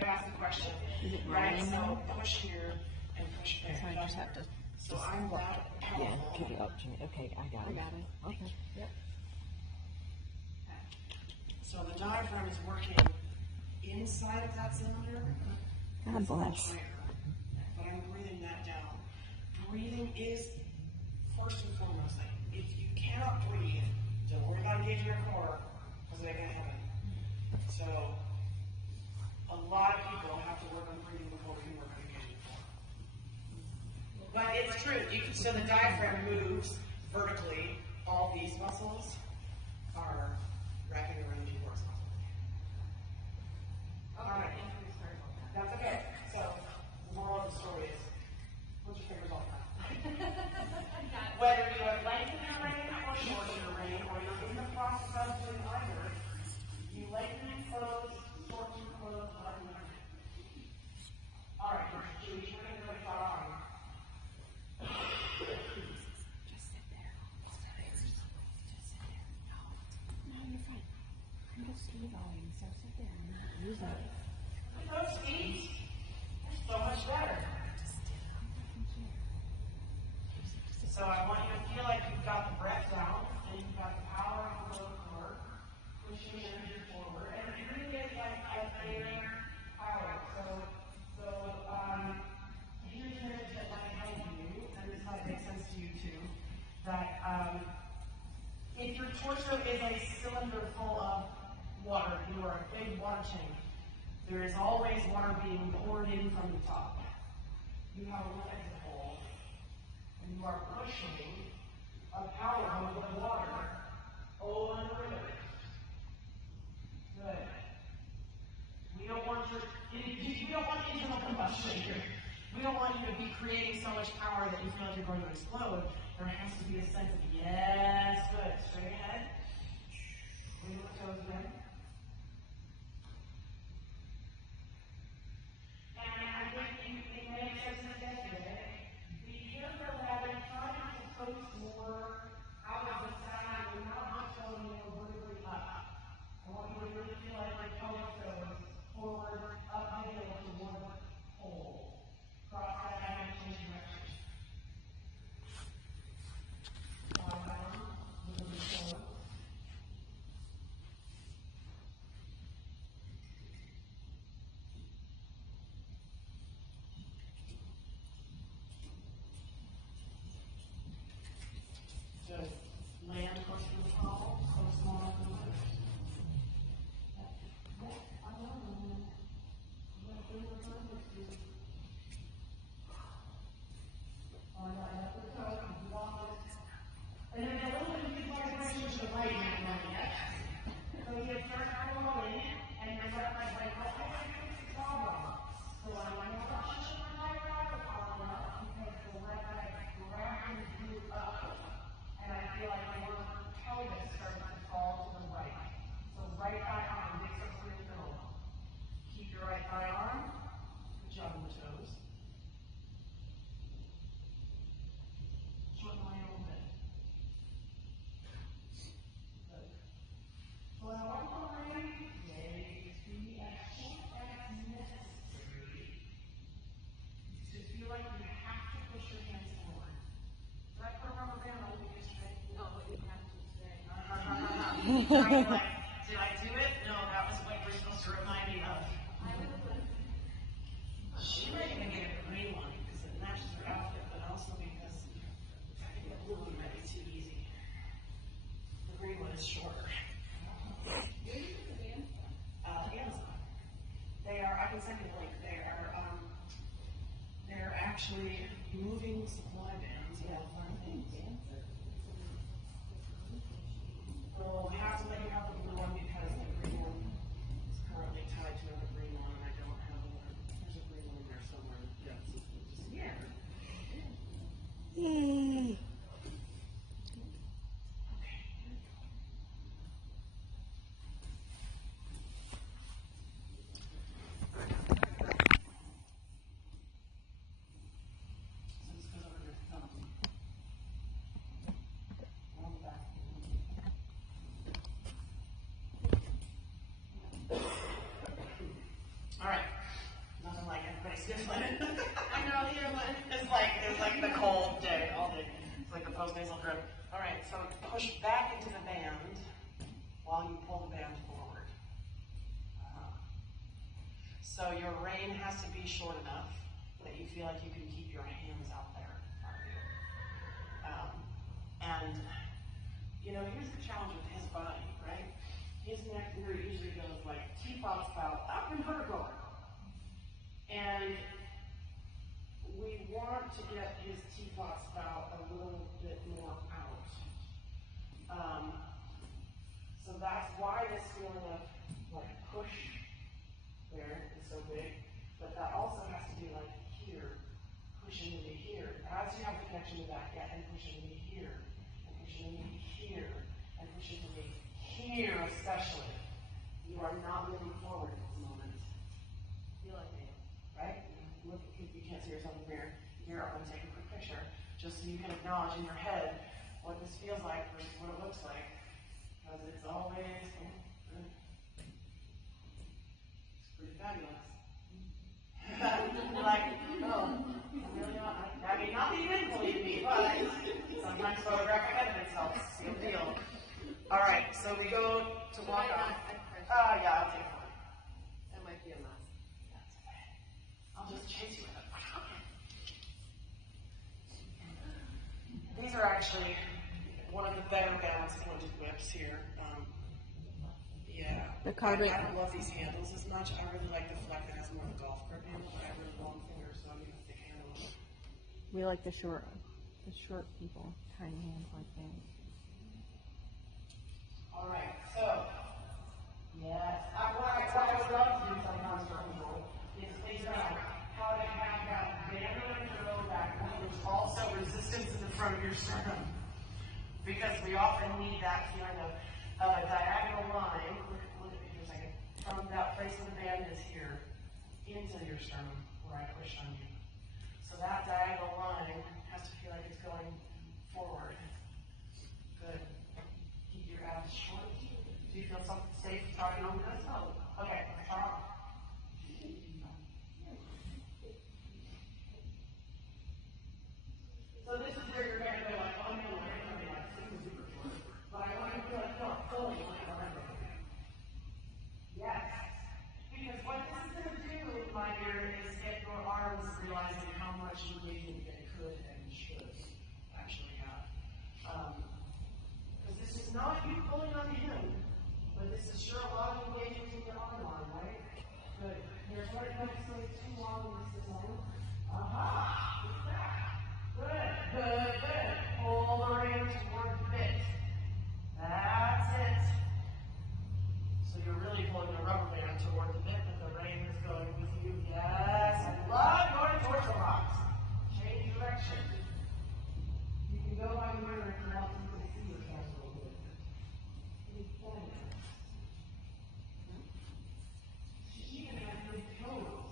you asked the question. Is it Right, raining so now? push here and push there. So I just have to. So I'm that Yeah, powerful. kick it up to me. Okay, I got it. Okay. Yep. So the diaphragm is working inside of that cylinder. God bless. But I'm breathing that down. Breathing is first and foremost. Like, if you cannot breathe, don't worry about engaging your core, because it ain't gonna happen. So a lot of people have to work on breathing before we can work on engaging the core. But it's true. So the diaphragm moves vertically. All these muscles are wrapping around the horizontally. All right. That's okay. So the moral of the story is, put your fingers on that. Whether you are lengthening your rein or shortening your rein, or you're in the process of doing either, you lengthen and close, shorten and close, lengthen and close. All right, Chewie, we're going to go to our arm. Just sit there. Just sit there. No, you're fine. I'm just ski volume, so sit there and not use it. Those feet are so much better. So I want you to feel like you've got the breath down and you've got the power of the lower core, pushing the energy forward, and it really is like air power. Here's an image that might help you, and this might make sense to you too, that if your torso is a cylinder full of water, you are a big water tank. There is always water being poured in from the top. You have a little exit hole, and you are pushing a power hose of water over the river. Good. We don't want internal combustion here. We don't want you to be creating so much power that you feel like you're going to explode. There has to be a sense of yes, good. Straight ahead. Wiggle the toes again. Good. Land close to the palm, so small to the left. And then a little bit of vibration to the right hand, so you start rolling, and you're like, problem. So I'm going to push my right arm up, because the right leg grabs you up. And I feel like your pelvis starts to fall to the right. So right thigh arm, mix up through the middle. Keep your right thigh arm. Good job on the toes. Shorten the line a little bit. Good. So I want to line, yay, be as short as necessary. To feel like you have to push your hands forward. Did I put a rubber band on you yesterday? No, but you have to today. Did I do it? No, that was what you're supposed to remind me of. She might even get a green one because it matches her outfit, but also because I think the blue one might be too easy. The green one is shorter. Amazon. They are, I can send you a link. They're actually moving supply bands. Yeah. Well, we have to let you have the blue one because the green one is currently tied to another green one, and I don't have one. There's a green one in there somewhere. Yeah. Yay. Okay. So this goes over your thumb. On the back. All right. everybody's feeling it. I know, you're like, It's like the cold day, all day. It's like the postnasal drip. All right, so push back into the band while you pull the band forward. So your rein has to be short enough that you feel like you can keep your hands out there. And, you know, here's the challenge with his body, right? His neck here usually goes like teapot spout up and vertical. And we want to get his teapot spout a little bit more out. So that's why this feeling of like push there is so big. But that also has to be like here, pushing into here. As you have the connection to that, yeah, and pushing into here, and pushing into here, and pushing into here especially. You are not moving forward at the moment. Feel like it, right? Look, if you can't see yourself in the mirror, here I'm going to take a quick picture, just so you can acknowledge in your head what this feels like versus what it looks like. Because it's always it's pretty fabulous. You're like, oh, I'm really not. I mean, not that you didn't believe me, but sometimes photographic evidence helps. Seal deal. All right, so we go to walk on. Yeah, I'll take it. that might be a mess. That's okay. I'll just chase you with it. These are actually one of the better balance pointed whips here. Yeah. The carbon. I don't love these handles as much. I really like the fleck that has more of the golf grip handle, but I have really long fingers, so I'm going to thick handle. We like the short people, tiny hands like that. All right, so, yes, what I would love to do sometimes for people is figure out how to have that band around your low back, which is also resistance in the front of your sternum. Because we often need that feeling of a diagonal line. Look at me for a second. From that place where the band is here into your sternum where I push on you. So that diagonal line has to feel like it's going forward. Good. Keep your abs short. Do you feel something safe talking over this? Oh, okay. Talk. So this is where you're going to go like, oh no, super short. But I want you to feel like, no, fully remember. Yes. Because what this is going to do, my dear, is get your arms realizing how much engagement they could and should actually have. Because this is not you pulling on him, but this is sure a lot of engagement in your arm line, right? Good. Here's what it looks like too long in this zone. Aha! Look at that. Good, good, good. Pull the rein toward the bit. That's it. So you're really pulling the rubber band toward the bit, but the rein is going with you. Yes, I love going towards the rocks. Change direction. You can go by the mirror if you want to see yourself a little bit. She even has good toes.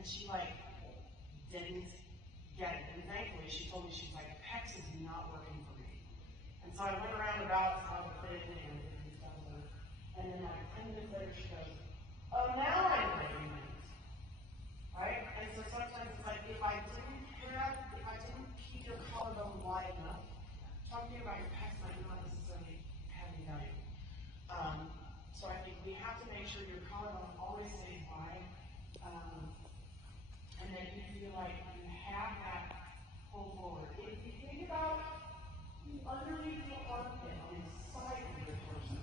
And she like didn't get it. And thankfully she told me, she's like, PEX is not working for me. And so I went around about how to put it in and stuff with her. And then like 10 minutes later she goes, oh, now I'm breaking it. Right? And so sometimes it's like, if I didn't keep your collarbone wide enough, talking about your pecs might not necessarily having value. So I think we have to make sure your collarbone always stays wide, and then you feel like you have that pull forward. If you think about underneath your armpit on the side of your torso,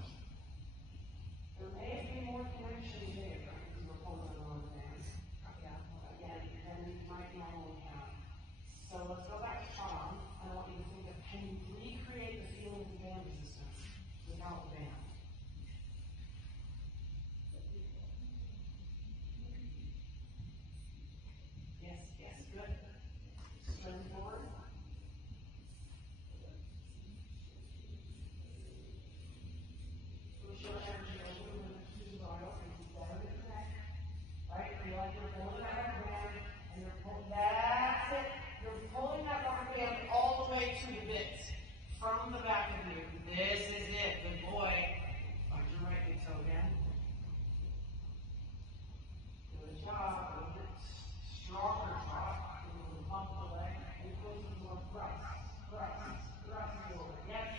there may be more connection there because you're pulling on the hands. Again, than you might normally have. So let's go back to Tom. I want you to think of, can you recreate the feeling of band resistance without the band? Yes, good. Straight forward. Push your energy a little bit to the bottom and keep that in the neck. Right? Feel like you're pulling that rubber band and you're pulling, that's it. You're pulling that rubber band all the way to the bits from the back of you. This is it. Good boy. Find your right big toe again. Good job. A little bit stronger drop. A little bump the leg. And close some more thrust. Forward. Yes.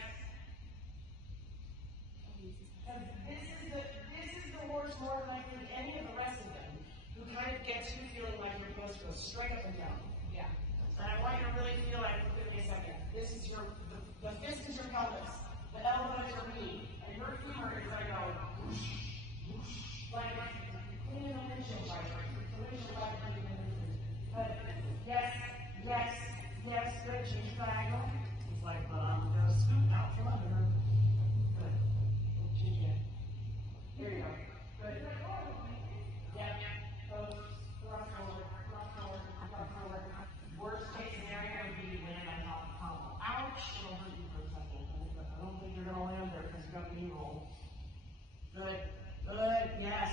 Because this is the horse more than likely any of the rest of them who kind of gets you feeling like you're supposed to go straight up and down. Yeah. And I want you to really feel like, give me a second. This is your, the fist is your pelvis. The elbow is your knee. And your femur is like a whoosh, whoosh. Like cleaning a windshield wiper. The windshield wiper. But yes. Good. Change diagonal. It's like, but I'm going to scoot out from under her. Good. Change it. Here you go. Good. Yep. Rock forward. Worst case scenario would be land on top of the pommel. Ouch! It'll hurt you for a second. I don't think you're going to land there because you got the knee roll. Good. Yes.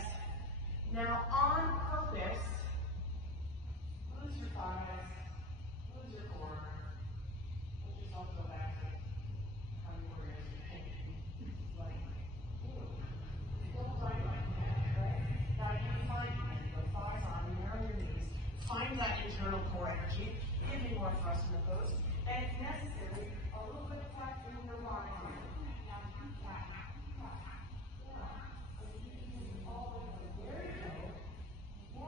Now, on purpose, lose your thighs, lose your core. Let yourself go back to how you were in your pain. Like, don't fight like that, right? Now, you can find the thighs on, narrow your knees, find that internal core energy, give me more thrust in the pose, and if necessary, a little bit of tack in your body. There you go.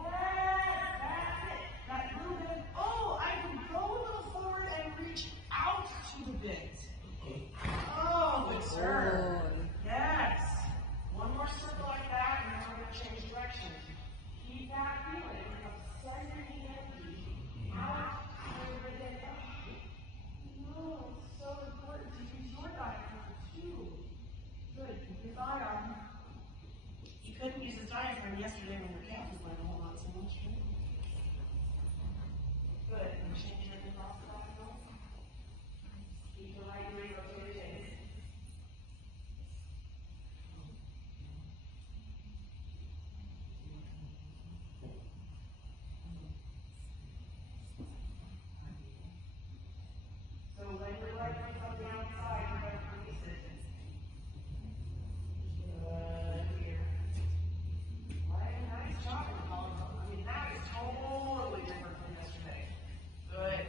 Yes, that's it. That little bit. Oh, I can go a little forward and reach out to the bit. Oh, good sir. Yes. One more circle like that, and then we're going to change direction. Keep that feeling of sending the energy out and then up. No, it's so important to use your diaphragm too. Good. Keep your thigh on. You couldn't use his diaphragm yesterday when your calf was going to hold on so much. Good. And change your across the diagonal. Keep the right knee rotated. So when your right foot on the outside, you're going to release it. Good here. Right, nice job. I mean, that is totally different from yesterday. Good.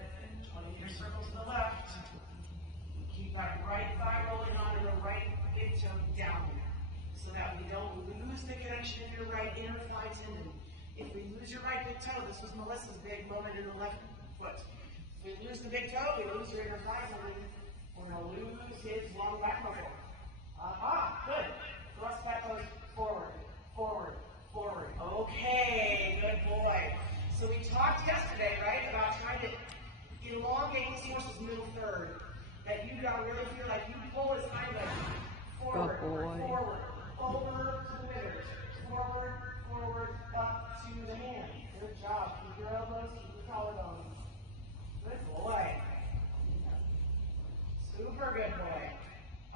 20-meter circle to the left. Keep that right thigh rolling onto the right big toe down so that we don't lose the connection in your right inner thigh tendon. If we lose your right big toe, this was Melissa's big moment in the left foot. If we lose the big toe, we lose your inner thigh tendon. We're going to lose his long back muscle. Good. Thrust that toes forward. Okay, good boy. So we talked yesterday, right, about trying to elongate this horse's middle third. That you gotta really feel like you pull his hind leg forward, over to the withers, forward, up to the hand. Good job. Keep your elbows, keep your collarbones. Good boy. Super good boy.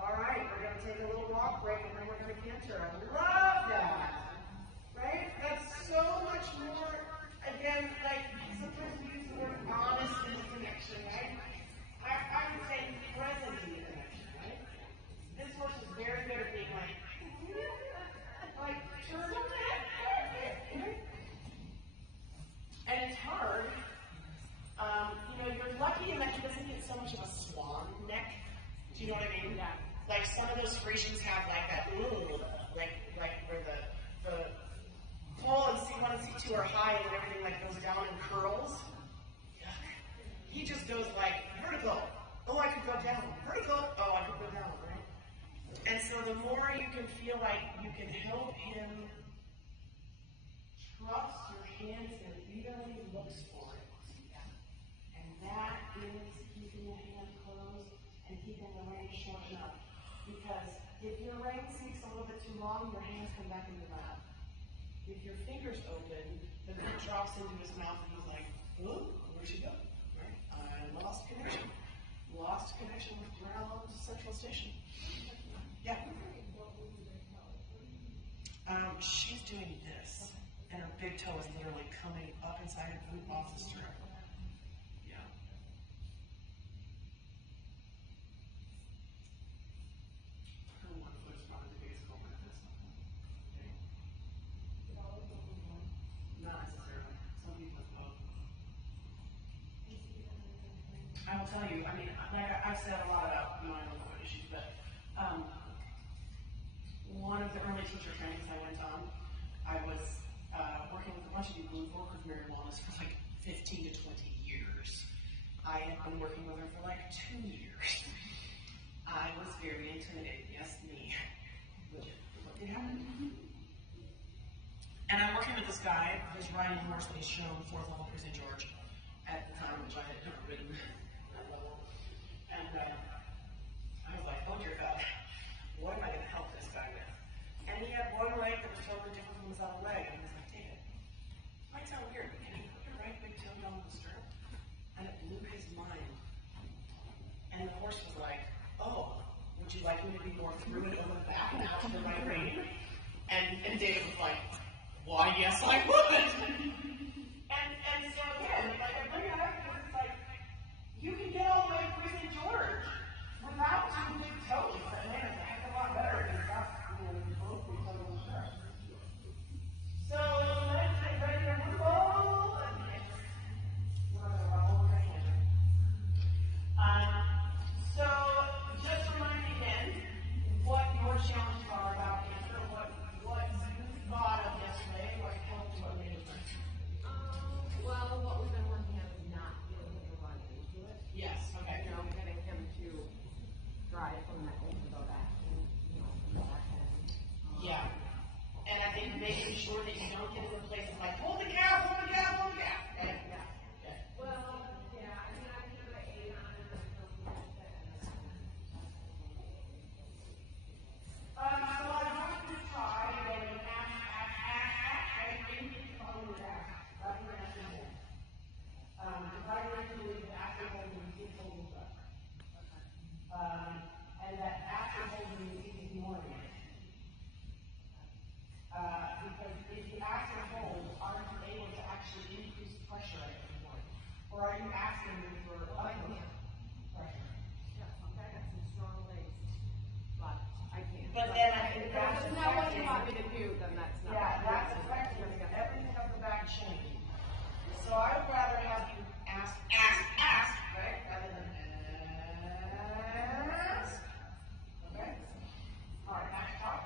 All right, we're going to take a little walk break and then we're going to canter. I love that. Right? That's so much more, again, Like some of those Frisians have like that, like where the pull and C1 and C2 are high and everything like goes down in curls. He just goes like vertical. Oh, I could go down. Vertical. Oh, I could go down, right? And so the more you can feel like you can help him trust your hands and evenly looks for it. And that is keeping the hand closed and keeping the range short enough. Because if your range seeks a little bit too long, your hands come back in your lap. If your fingers open, then it drops into his mouth and he's like, oh, where'd she go? Right? I lost connection. Lost connection with ground central station. Yeah. She's doing this, and her big toe is literally coming up inside her boot off the stirrup. Yeah. Her one foot's probably the biggest culprit of this. Okay. Not necessarily. Some people have both. I will tell you, I mean, like I've said a lot about my own foot issues, but one of the early teacher trainings I went on, I was working with a bunch of people who work with Mary Wellness for like 15 to 20 years. I had been working with her for like 2 years. I was very intimidated, yes, me. What did happen? And I'm working with this guy who's riding a horse that he's shown 4th level for St. George at the time, which I had never ridden that level. And I was like, oh dear God, what am I going to help this guy with? And he had one leg that was totally different from his other leg. And I was like, David, might sound weird, but can you put your right big toe down on the stirrup? And it blew his mind. And the horse was like, oh, would you like me to be more through and over the back and out to the right rein? And David was like, why, yes, I would. And so again, like I bring it up because it's like, you can get all the way to St. George without 2 big toes. But man, it's a heck of a lot better than that's, both big toes on the stirrup. So let's get ready to move on. So just remind me again what your challenges are about cancer, what you thought of yesterday, what helped you, what made it different. Well, what we've been working on is not getting him to run into it. Yes, okay. Getting him to drive from that way to go back and, come back and. Yeah. And I think making sure that you don't get into places like, hold the calf, hold the calf, hold the calf. Right? Yeah. Well, yeah, I mean, I can have an 8 on it or something like that. So I want you to try and and bring it to the back. Right where it's in there. Right where you leave the after holding, you keep holding the back. And that after holding, you keep ignoring it. Because if you after hold, aren't you able to actually increase pressure at the point? Or are you asking for upward pressure? Yeah, okay, I got some strong legs, but I can't. But then I think If that's that's not what you want me to do, then that's not. yeah, that's affecting everything of the back chain. So I would rather have you ask, right? Rather than ask. Okay? All right, back top.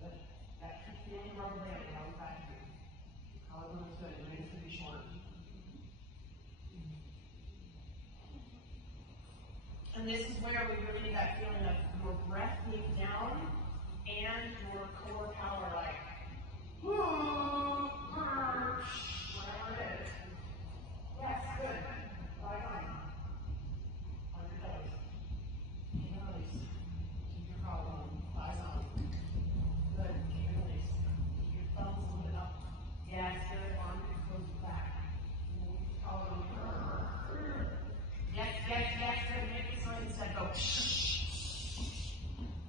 Good. That keeps the end rubber band around the back here. Collarbone is good. It needs to be short. And this is where we really need that feeling of your breath being down and your core power like, whoo, whatever it is. Yes, good. Right on. On your toes. Keep your release. Keep your collarbone. Eyes on. Good. Keep your release. Keep your thumbs a little bit up. Yes, good. Arm goes back. Collarbone. Yes, good. Make it so instead go shh.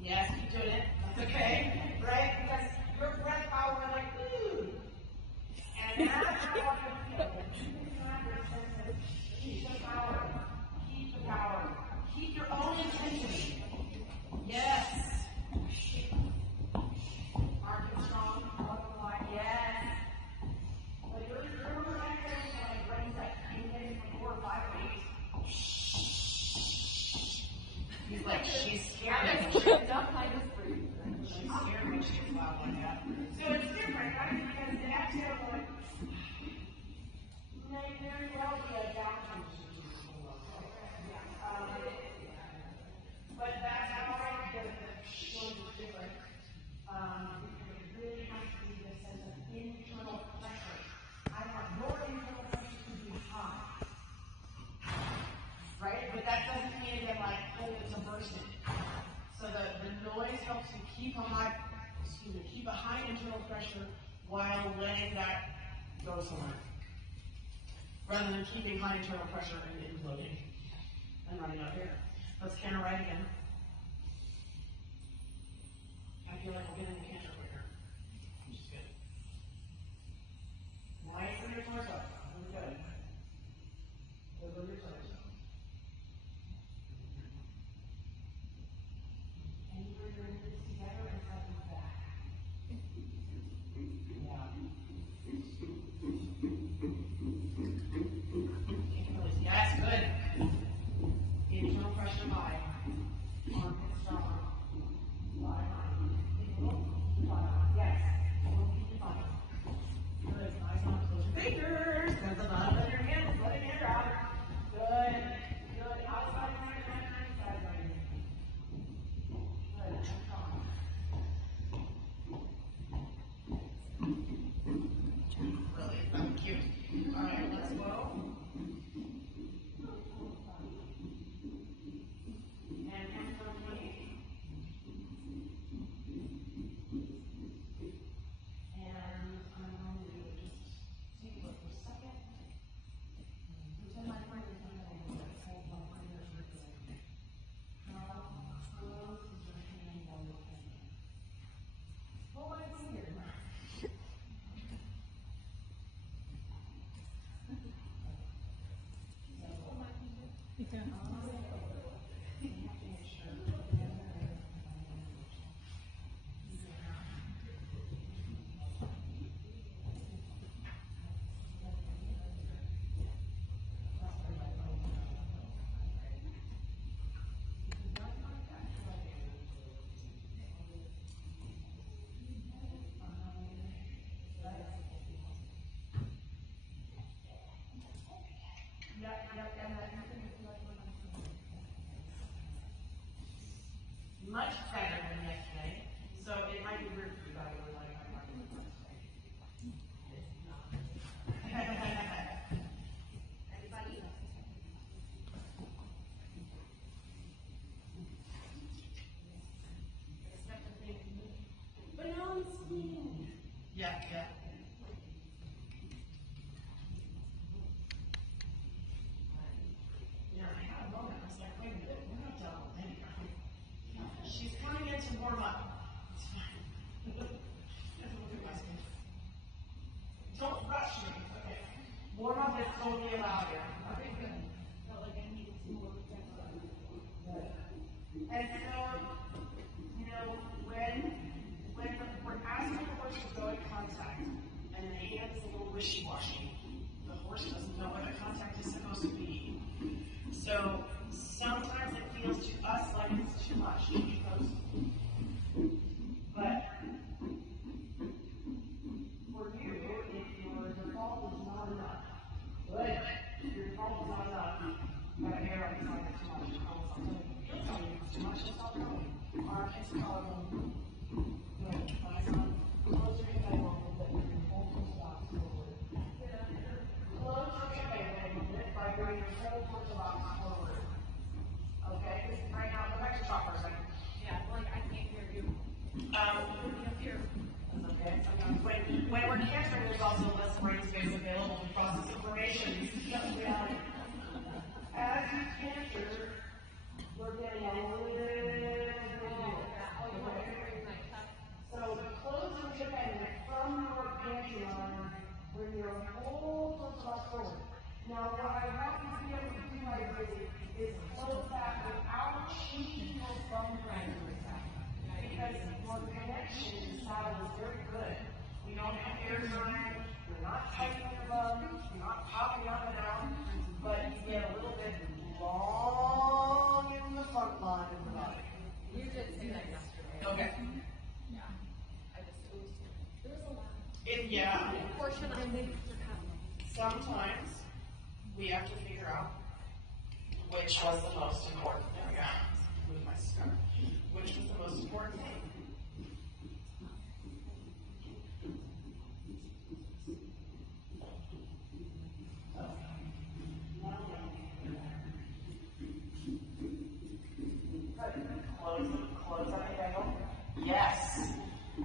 Yes, keep doing it. That's okay. Right? Because your breath power is like, ooh. And that's how I feel. Keep the power. Keep the power. Keep your own intensity. Yes. Arm is strong. right? But that doesn't mean again like hold it to bursting. So the noise helps you keep a high internal pressure while letting that go somewhere. Rather than keeping high internal pressure and imploding and running out here. Let's canter right again. I feel like we're getting the canter quicker. Which is good. Nice in your torso. Really good. Over your torso. And you bring your knees together and cut them back. Yeah. Yes, good. Internal pressure high. Armpit strong. Lie high. Yes. Keep your body. Good. Eyes on. Close your fingers. Send the bottom of your hands. Let it air out. Good. Good. Outside right, inside right. Good. And strong. Really, that was cute. All right, let's go. Much better than yesterday, so it might be weird for you guys to like I'm not doing much today. Anybody? But now I'm sleeping. Yeah. Yeah, I had a moment. I was like, wait a minute, we're not done already. She's coming in to warm up. It's fine. Don't rush me. Okay. Warm up is totally allowed here. Okay, good. Felt like I needed some more protection. Good. And so, when we're asking the horse to go in contact, and the hand is a little wishy-washy, the horse doesn't know what the contact is supposed to be. So sometimes it feels to us like it's too much to be close. But for you, if your default is not enough, good. Your default is not enough. Got a hair on the side that's too much. You'll tell me it's too much. It's not going. Armpits, collarbone. Good. Eyes on. Close your hip angle a little bit. Your whole torso forward. Close your hip angle a little bit by bringing your whole torso forward. Okay? Right now, go back to top for a second. Yeah, like I can't hear you. Here. That's okay. Sometimes when we're cantering, there's also less brain space available to process information. As you canter, we're getting a little bit. So close your hip angle from your pantry line, bring your whole torso forward. Now, what I want you to be able to do right is close that without shaking your thumb triangle. Because your connection inside is very good. We don't have air time, you're not tightening your bum, you're not popping up and out, but you get a little bit long in the front line of the body. You did say that yesterday. Okay. Yeah. There was a lot. Yeah. Portion I made Sometimes we have to figure out which was the most important. There we go. Move my scarf. Which was the most important thing?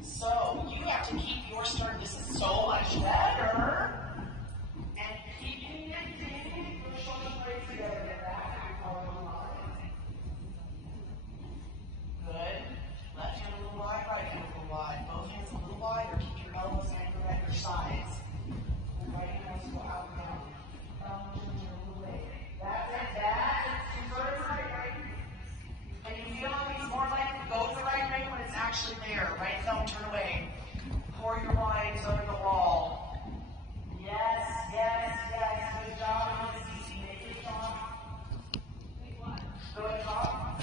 So you have to keep your sternum. This is so much better. And keep connecting your shoulder blades together. Get back to your collarbone line. Good. Left hand a little wide, right hand a little wide. Both hands a little wider. Keep your elbows anchored at your sides. And right hand has to go out and down. That's it. That's it. 2 thirds right, right. And you feel like it's more like go the right way when it's actually there. Right thumb, turn away. Pour your wines over the wall. Yes, yes, yes. Good job, Miss Cece. Make it talk. Wait, what? Go ahead, talk.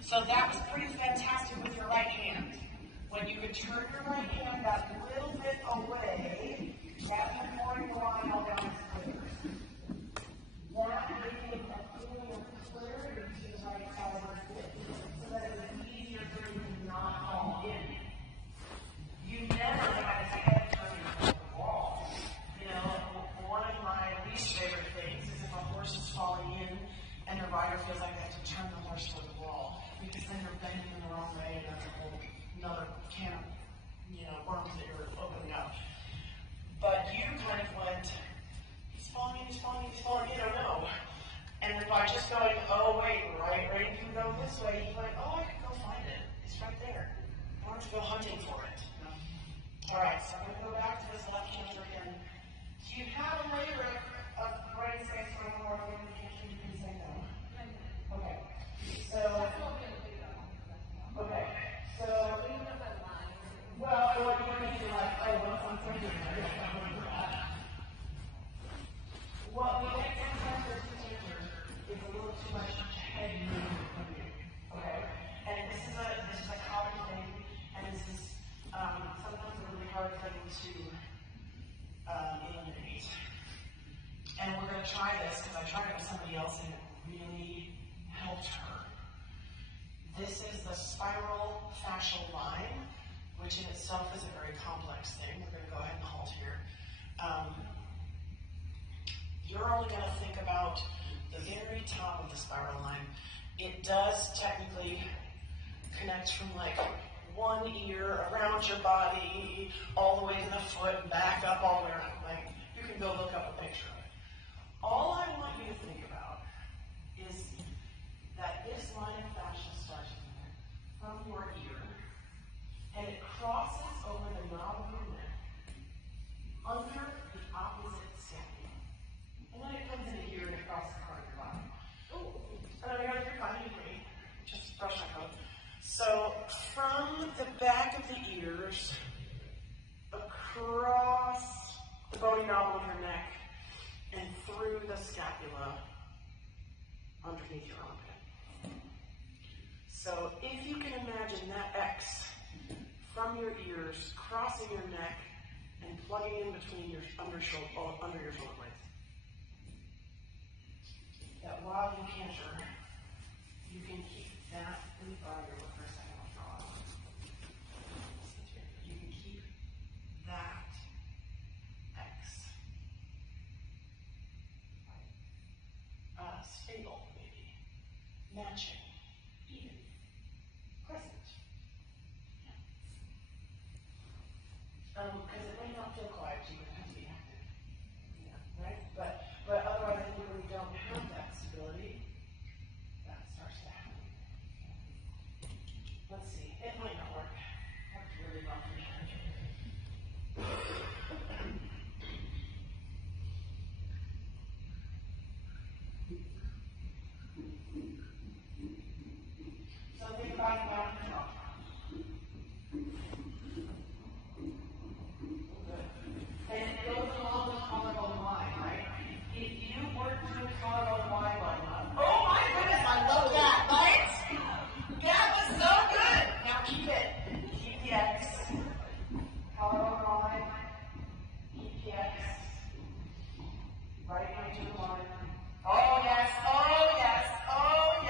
So that was pretty fantastic with your right hand. When you could turn your right hand that little bit away, that you're pouring the wine all down his fingers. That gave him a feeling of clarity to the right side of his hip, so that it was easier for him to not fall in. You never had his head turning toward the wall. You know, one of my least favorite things is if a horse is falling in and the rider feels like they have to turn the horse toward the wall, because then you're bending in the wrong way and that's a whole another can of, worms that you're opening up. But you kind of went, he's falling, he's falling, he's falling, you don't know. And then by just going, oh wait, right, can go this way, he went, oh, I can go find it. It's right there. I don't have to go hunting for it. All right, so I'm going to go back to this left hand again. Do you have a layer of brain space for one more thing that you can say no? Okay. So, well, what you're going to do, like, I'm thinking what we get sometimes as teachers is a little too much head movement from you. Okay? And this is a common thing, and this is sometimes a really hard thing to eliminate. And we're going to try this because I tried it with somebody else and it really helped her. This is the spiral fascial line, which in itself is a very complex thing. We're going to go ahead and halt here. You're only going to think about the very top of the spiral line. It does technically connect from like one ear around your body, all the way to the foot, and back up all the way around. Like, you can go look up a picture of it. All I want you to think about is that this line of fascia starts from your ear, and it crosses over the knob of your neck, under the opposite scapula. And then it comes into here and it crosses the front of your body. Oh, and then you're fine, you agree. Just brush my coat. So, from the back of the ears, across the bony knob of your neck, and through the scapula, underneath your armpit. So, if you can imagine that X from your ears, crossing your neck, and plugging in between your under your shoulder blades. That while you canter, you can keep that in the body. For a second, I'll draw it. You can keep that X stable, maybe, matching, even, present. Because it may not feel quiet to you, it has to be active. Yeah, right? But otherwise, I think when we don't have that stability, that starts to happen. Let's see. It might not work. That's really rough. So think about it down the top. And it goes along the collarbone line, right? If you work through collarbone line long enough. Oh my goodness, I love that, right? That was so good. Now keep it. Keep the X. Collarbone line. Keep the X. Right into the line. Oh yes, oh yes, oh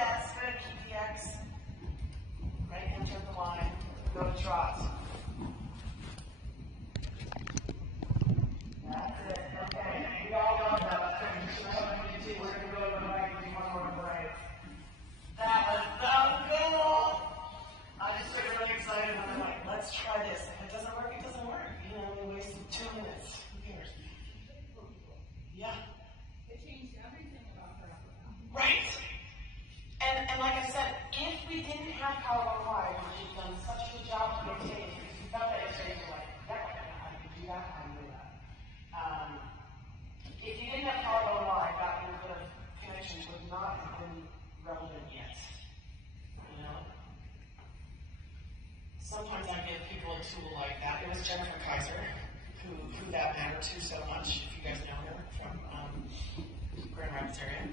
Yeah. It changed everything about her. Right? And like I said, if we didn't have Colorado Wide, we've done such a good job of maintaining it. You felt that X-rays were like, yeah, I can do that, I can do that. If you didn't have Colorado Wide, that little bit of connections would not have been relevant yet. You know? Sometimes I give people a tool like that. It was Jennifer Kaiser who that mattered to so much, if you guys know her from Grand Rapids area.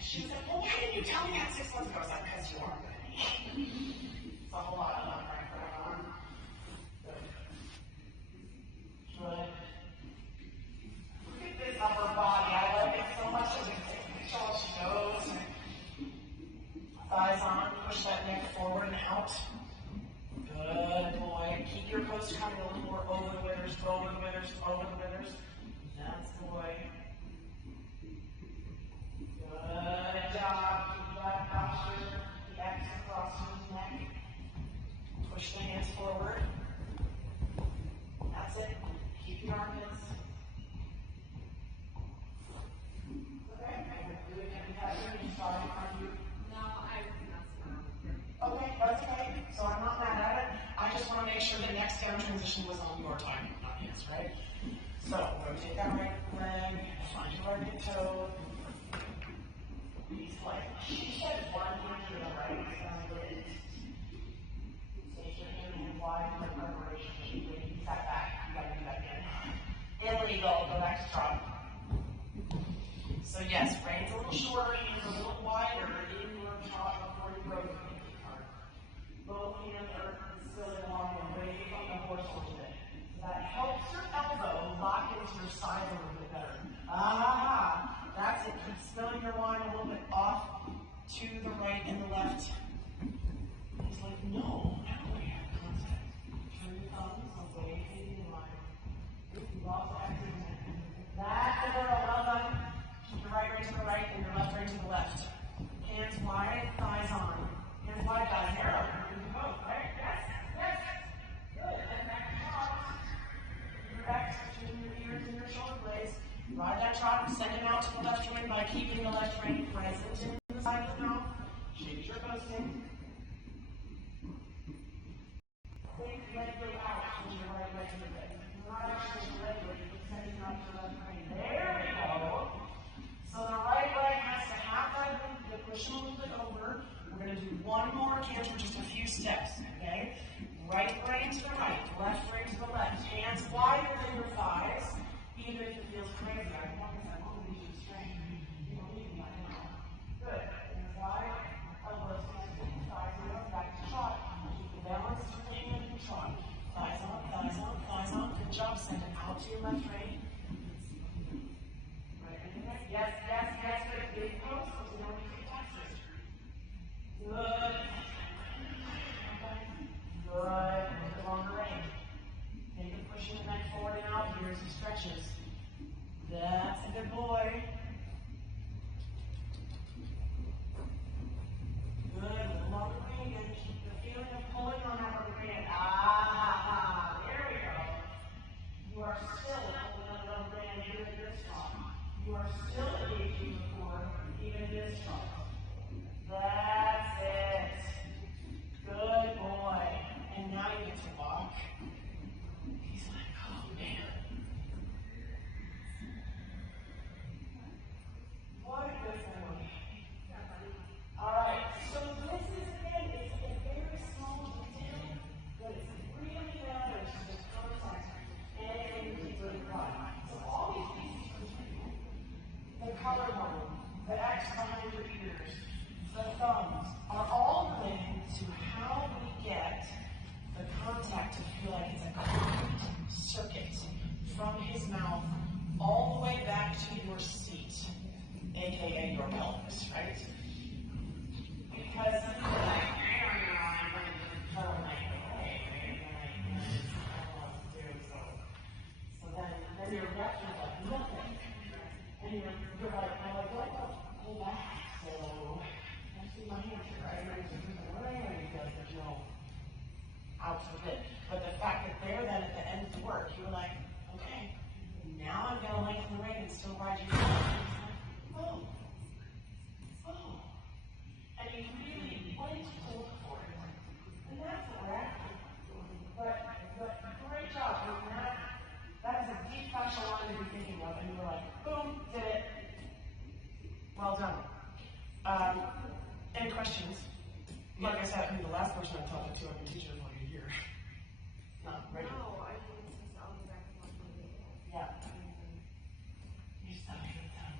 She was like, well, why didn't you tell me that 6 months ago? I was like, because you are good. It's a whole lot of love right for everyone. Good. Good. Look at this upper body. I love it so much. As you take a picture while she goes. Thighs on. Push that neck forward and out. Good boy. Keep your post coming a little more over the withers, over the withers, over the withers. That's the boy. Good job. Keep that posture. The X across his neck. Push the hands forward. That's it. Keep your armpits. Okay. I'm going to do it again. You starting on you. No, I was not. Okay, that's okay. So I'm not mad at it. I just want to make sure the next down transition was on your time, not his, right? So rotate that right leg, find your right big toe. He's like, she said one hand to the right, sounds good. Take your hand wide for preparation. When you step back, you gotta do that again. Illegal, go back to trot. So yes, reins a little shorter, hands a little wider in your trot before you rotate the cart. Both hands are still along and away from the horse a little bit. So that helps your elbow lock into your side a little bit better. Ah, that's it. Keep spilling your line a little bit off to the right and the left. He's like, no, now we have contact. Turn your thumbs away from the line. Lots of exercise. That's the girl. Well done. Keep your right rein to the right and your left rein to the left. Hands wide, thighs on. Hands wide, guys. Arrow. Here we go. Right? Yes. Yes. Good. And back to trot. Your back between your ears and your shoulder blades. Ride that trot. Send it out to the left rein by keeping the left rein present in the side of the mouth. Shake your posting. Think leg go out when your right leg is in. Not actually leg go. You're sending out to the left rein. There we go. So the right leg has to have that movement, push a little bit over. We're going to do one more canter, just a few steps, okay? Right rein to the right, left rein to the left. Hands wider than your thighs, even if it feels crazy. I want to leave you straight. You don't need me right now. Good. Hands wide, elbows connected, thighs down, back to trot. Keep the balance to the hand and trot. Thighs on, thighs on, thighs on. Good job. Send it out to your left rein. Yes, yes, yes, good. Big post, so we don't need to taxes. Good. Okay. Good. A little bit longer rein. Take it, pushing the neck forward and out here as he stretches. That's a good boy. Good. A little longer rein and keep the feeling of pulling on that rubber band. Ah, there we go. You are still pulling on the rubber band even if you're strong. You are still engaging the core, even if it is strong. That's it. Good boy. And now you get to walk. He's like, oh man. What a good family. Alright, so this is again, it's a very small detail, but it really matters to the context and the really right. So all these pieces the collarbone, the X behind your ears, the thumbs, are all linked to how we get the contact to feel like it's a complete circuit from his mouth all the way back to your seat, aka your pelvis, right? Because so then your left is like nothing. And you're like, pull back. So, I see my hands here, right? There's no out of it. But the fact that they're then at the end of the work, you were like, okay, now I've got like, boom, did it. Well done. Any questions? Like I said, I mean, the last person I taught it to, I've been teaching it for like a year. Not ready. No, I think it's just I'll be back to one more day. Yeah. You still get it done.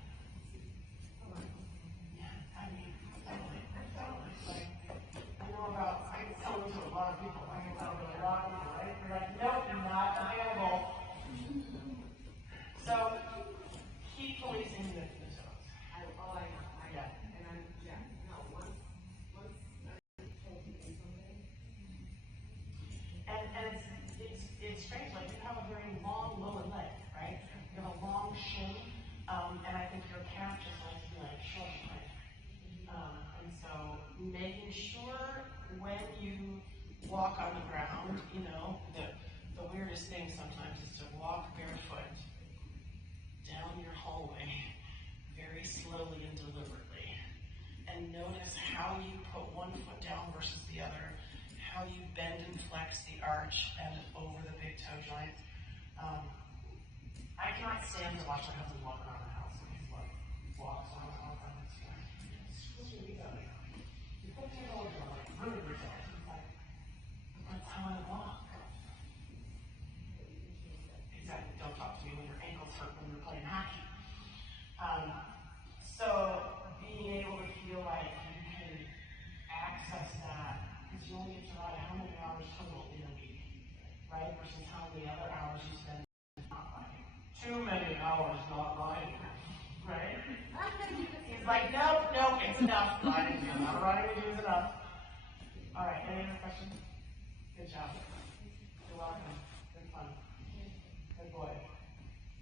Yeah, I mean, totally. Like, I know about, I can tell it to a lot of people. I can tell it to a lot of people, right? They're like, nope, not available. So, keep policing the zones. I know. Yeah. And I'm, yeah, no, once I told you something. And it's strange, like you have a very long lower leg, right? You have a long shin, and I think your calf just likes to be like short, right? And so making sure when you walk on the ground, you know, the weirdest thing sometimes is to walk barefoot down your hallway very slowly and deliberately. And notice how you put one foot down versus the other, how you bend and flex the arch and over the big toe joint. I cannot stand to watch my husband walk around the house when he's like, walks around the house. It's supposed to be that. You put your elbow down, like, really yourself. It's like, that's how I walk. Exactly, don't talk to me when your ankles hurt when you're playing hockey. So being able to feel like you can access that, because you only get to ride how many hours total in a week, right? Versus how many other hours you spend not riding. Too many hours not riding, right? He's like, nope, it's enough. Riding with you, not riding with you is enough. All right, any other questions? Good job. You're welcome. Good fun. Good boy.